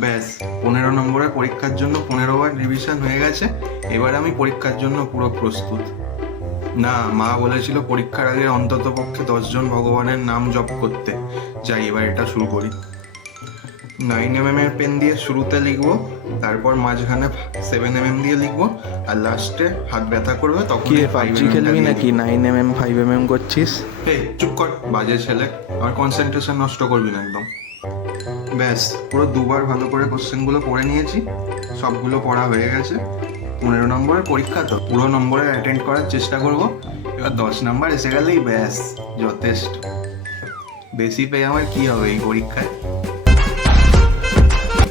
ব্যাস, 15 নম্বরের পরীক্ষার জন্য 15 বার রিভিশন হয়ে গেছে। এবার আমি পরীক্ষার জন্য পুরো প্রস্তুত। না, মা বলেছিল পরীক্ষার আগে অন্তত পক্ষে 10 জন ভগবানের নাম জপ করতে। যাই, এবার এটা শুরু করি। 9 mm এর পেন দিয়ে শুরুতে লিখবো, তারপর মাঝখানে 7 mm দিয়ে লিখবো, আর লাস্টে হাত ব্যথা করবে তখন কি রে, পাবজি খেলবি নাকি? 9mm 5mm করছিস? চুপ কর বাজে ছেলে, আমার কনসেন্ট্রেশন নষ্ট করবি না একদম। ব্যাস, পুরো 2 বার ভালো করে কোশ্চেনগুলো পড়ে নিয়েছি, সবগুলো পড়া হয়ে গেছে। 15 নম্বরের পরীক্ষা তো পুরো নম্বরে অ্যাটেন্ড করার চেষ্টা করব। এবার 10 নম্বর এসে গেলেই ব্যাস যথেষ্ট। বেশি পেয়ে আমার কি হবে এই পরীক্ষায়?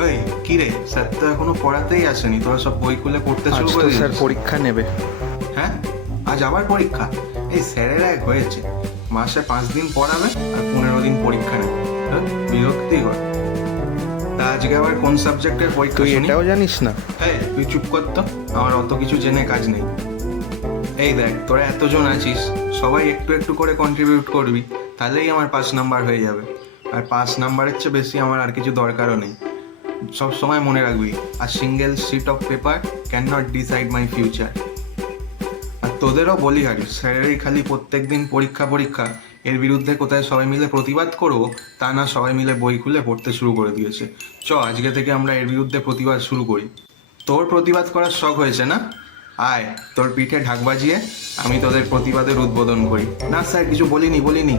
ওই কি রে, স্যার তো এখনো পড়াতেই আসেনি, তোরা সব বই খুলে পড়তে আজ শুরু তো করে স্যার দিয়েছিস? পরীক্ষা নেবে। হ্যাঁ, আজ আবার পরীক্ষা? এই স্যারের এক হয়েছে, মাসে 5 দিন পড়াবে আর 15 দিন পরীক্ষা নেবে। বিরক্তিকর। তা আজকে আবার কোন সাবজেক্টের পরীক্ষা তুই শুনি? এটাও জানিস না? এই তুই চুপ কর তো, আমার অত কিছু জেনে কাজ নেই। এই দেখ, তোরা এতজন আছিস, সবাই একটু একটু করে কন্ট্রিবিউট করবি, তাহলেই আমার 5 নাম্বার হয়ে যাবে। আর 5 নাম্বারের চেয়ে বেশি আমার আর কিছু দরকারও নেই। সব সময় মনে রাখবি, আর single sheet of paper can not decide my future. আর তোদেরও বলি, আর স্যারেরই খালি প্রত্যেক দিন পরীক্ষা পরীক্ষা, এর বিরুদ্ধে কোথায় সবাই মিলে প্রতিবাদ করবো, তা না সবাই মিলে বই খুলে পড়তে শুরু করে দিয়েছে। আজকে থেকে আমরা এর বিরুদ্ধে প্রতিবাদ শুরু করি। তোর প্রতিবাদ করার শখ হয়েছে না? আয়, তোর পিঠে ঢাক বাজিয়ে আমি তোদের প্রতিবাদের উদ্বোধন করি। না স্যার, কিছু বলিনি।